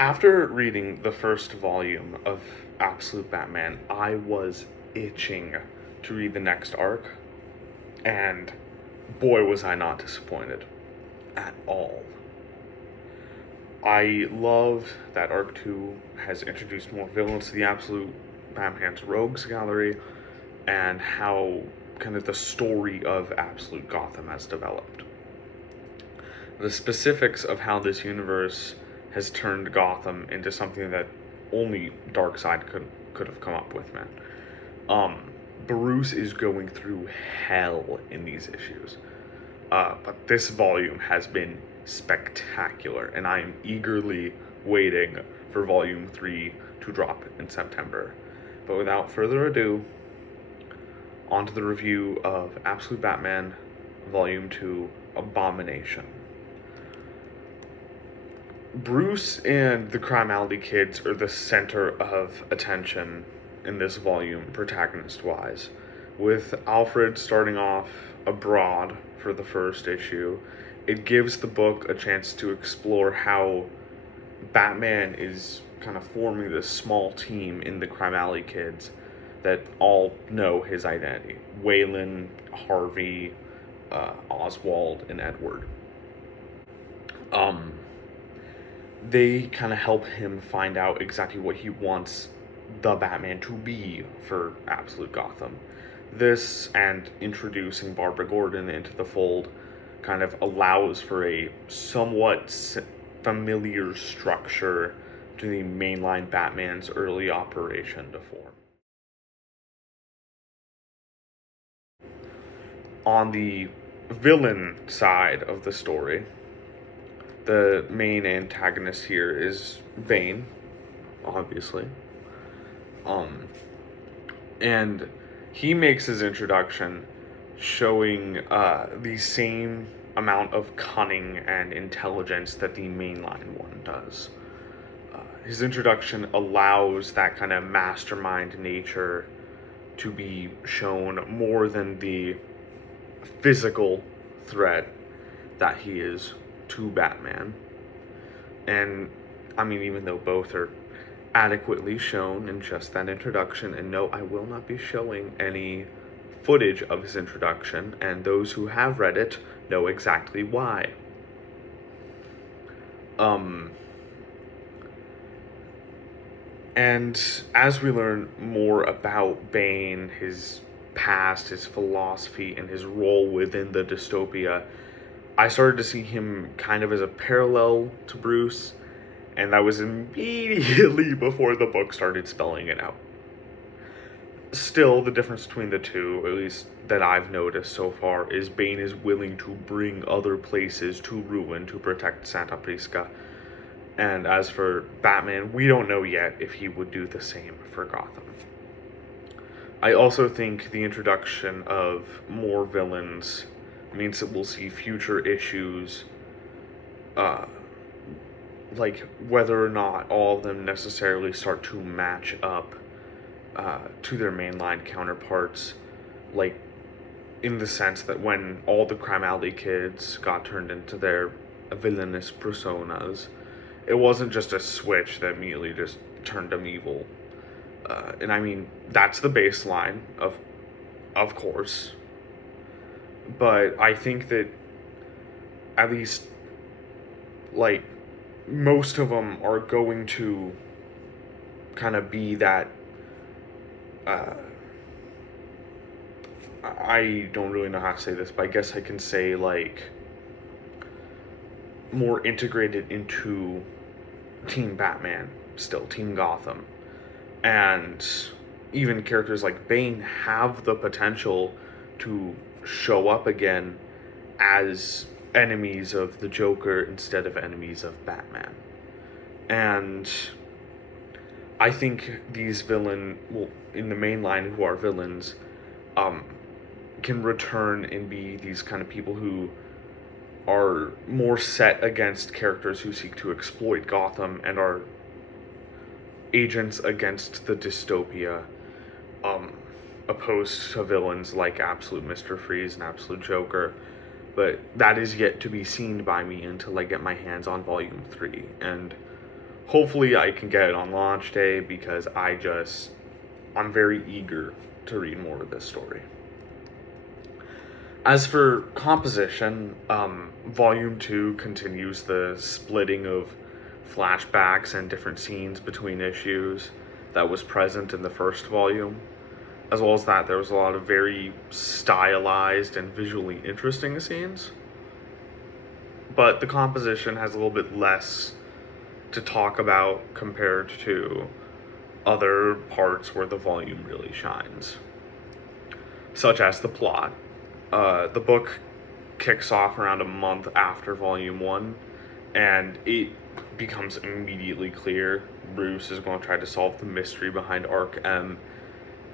After reading the first volume of Absolute Batman, I was itching to read the next arc, and boy was I not disappointed at all. I love that Arc 2 has introduced more villains to the Absolute Batman's Rogues Gallery, and how kind of the story of Absolute Gotham has developed. The specifics of how this universe has turned Gotham into something that only Darkseid could have come up with, man. Bruce is going through hell in these issues. But this volume has been spectacular, and I am eagerly waiting for Volume 3 to drop in September. But without further ado, on to the review of Absolute Batman Volume 2, Abomination. Bruce and the Criminality Kids are the center of attention in this volume, protagonist-wise, with Alfred starting off abroad for the first issue. It gives the book a chance to explore how Batman is kind of forming this small team in the Criminality Kids that all know his identity. Waylon, Harvey, Oswald, and Edward. They kind of help him find out exactly what he wants the Batman to be for Absolute Gotham. This, and introducing Barbara Gordon into the fold, kind of allows for a somewhat familiar structure to the mainline Batman's early operation to form. On the villain side of the story, the main antagonist here is Bane, obviously. And he makes his introduction showing the same amount of cunning and intelligence that the mainline one does. His introduction allows that kind of mastermind nature to be shown more than the physical threat that he is to Batman. And I mean, even though both are adequately shown in just that introduction, and no, I will not be showing any footage of his introduction, and those who have read it know exactly why. And as we learn more about Bane, his past, his philosophy, and his role within the dystopia, I started to see him kind of as a parallel to Bruce, and that was immediately before the book started spelling it out. Still, the difference between the two, at least that I've noticed so far, is Bane is willing to bring other places to ruin to protect Santa Prisca. And as for Batman, we don't know yet if he would do the same for Gotham. I also think the introduction of more villains means that we'll see future issues, like whether or not all of them necessarily start to match up to their mainline counterparts, like in the sense that when all the Criminality Kids got turned into their villainous personas, it wasn't just a switch that immediately just turned them evil. And I mean, that's the baseline, of course. But I think that at least, like, most of them are going to kind of be that, I don't really know how to say this, but I guess I can say, like, more integrated into Team Batman, still, Team Gotham. And even characters like Bane have the potential to show up again as enemies of the Joker instead of enemies of Batman. And I think these in the main line who are villains, can return and be these kind of people who are more set against characters who seek to exploit Gotham and are agents against the dystopia, opposed to villains like Absolute Mr. Freeze and Absolute Joker. But that is yet to be seen by me until I get my hands on Volume 3. And hopefully I can get it on launch day because I'm very eager to read more of this story. As for composition, Volume 2 continues the splitting of flashbacks and different scenes between issues that was present in the first volume. As well as that, there was a lot of very stylized and visually interesting scenes. But the composition has a little bit less to talk about compared to other parts where the volume really shines, such as the plot. The book kicks off around a month after Volume 1, and it becomes immediately clear Bruce is going to try to solve the mystery behind Arc M.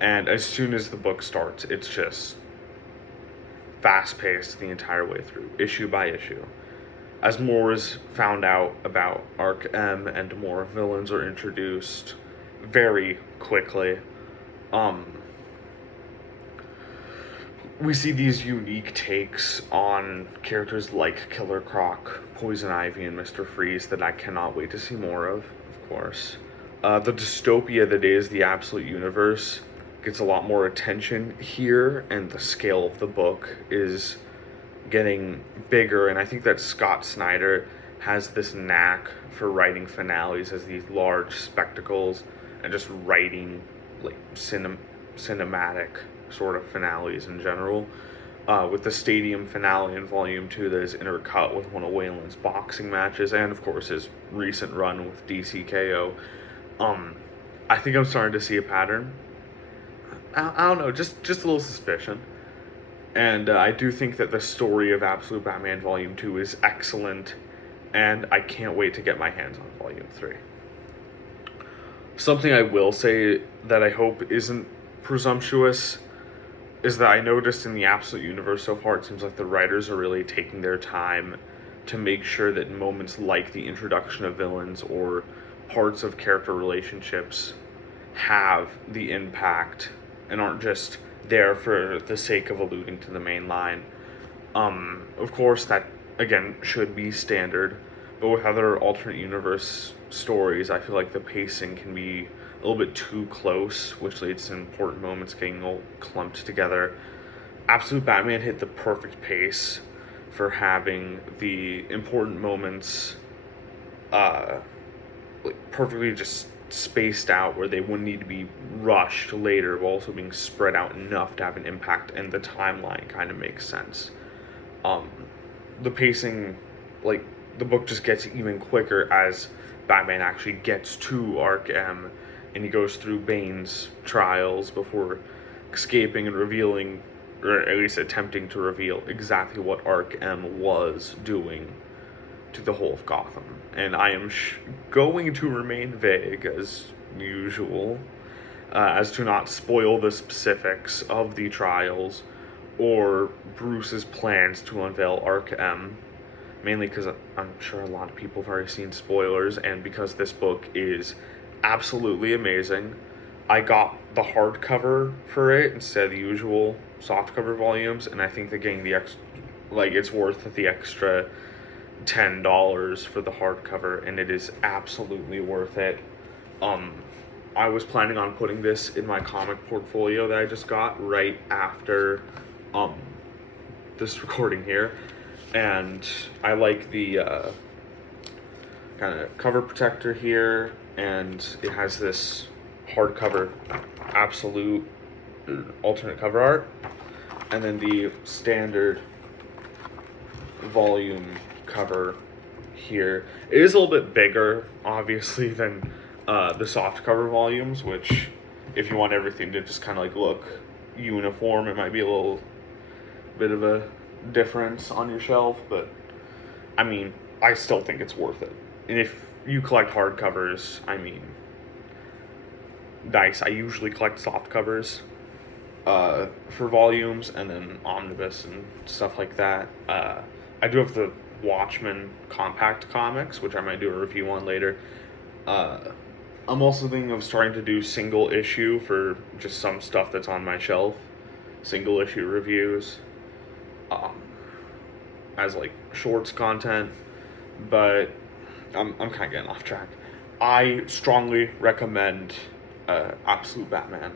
And as soon as the book starts, it's just fast-paced the entire way through, issue by issue. As more is found out about Arc M and more villains are introduced very quickly, we see these unique takes on characters like Killer Croc, Poison Ivy, and Mr. Freeze that I cannot wait to see more of course. The dystopia that is the Absolute Universe gets a lot more attention here, and the scale of the book is getting bigger, and I think that Scott Snyder has this knack for writing finales as these large spectacles and just writing like cinematic sort of finales in general. With the stadium finale in Volume 2 that is intercut with one of Wayland's boxing matches, and of course his recent run with DCKO. I think I'm starting to see a pattern. I don't know, just a little suspicion. And I do think that the story of Absolute Batman Volume 2 is excellent, and I can't wait to get my hands on Volume 3. Something I will say that I hope isn't presumptuous is that I noticed in the Absolute Universe so far, it seems like the writers are really taking their time to make sure that moments like the introduction of villains or parts of character relationships have the impact and aren't just there for the sake of alluding to the main line. Of course, that, again, should be standard, but with other alternate universe stories, I feel like the pacing can be a little bit too close, which leads to important moments getting all clumped together. Absolute Batman hit the perfect pace for having the important moments perfectly just spaced out, where they wouldn't need to be rushed later, but also being spread out enough to have an impact, and the timeline kind of makes sense. The pacing, like, the book just gets even quicker as Batman actually gets to Arc M, and he goes through Bane's trials before escaping and revealing, or at least attempting to reveal, exactly what Arc M was doing to the whole of Gotham. And I am going to remain vague, as usual, as to not spoil the specifics of the trials or Bruce's plans to unveil Arc M, mainly because I'm sure a lot of people have already seen spoilers, and because this book is absolutely amazing. I got the hardcover for it instead of the usual softcover volumes, and I think that getting it's worth the extra $10 for the hardcover, and it is absolutely worth it. I was planning on putting this in my comic portfolio that I just got right after this recording here, and I like the kind of cover protector here, and it has this hardcover absolute alternate cover art, and then the standard volume cover here. It is a little bit bigger, obviously, than the soft cover volumes, which, if you want everything to just kind of like look uniform, it might be a little bit of a difference on your shelf, but I mean, I still think it's worth it. And if you collect hardcovers, I mean, nice. I usually collect soft covers for volumes and then omnibus and stuff like that. I do have the Watchmen compact comics, which I might do a review on later. I'm also thinking of starting to do single issue for just some stuff that's on my shelf. Single issue reviews as like shorts content, but I'm kind of getting off track. I strongly recommend Absolute Batman,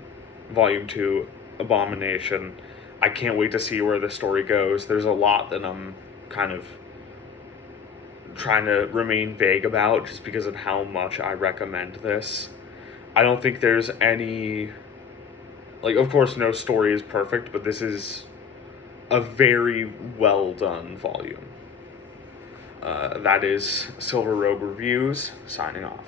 Volume 2, Abomination. I can't wait to see where the story goes. There's a lot that I'm kind of trying to remain vague about just because of how much I recommend this. I don't think there's any, like, of course, no story is perfect, but this is a very well done volume. That is Silver Robe Reviews, signing off.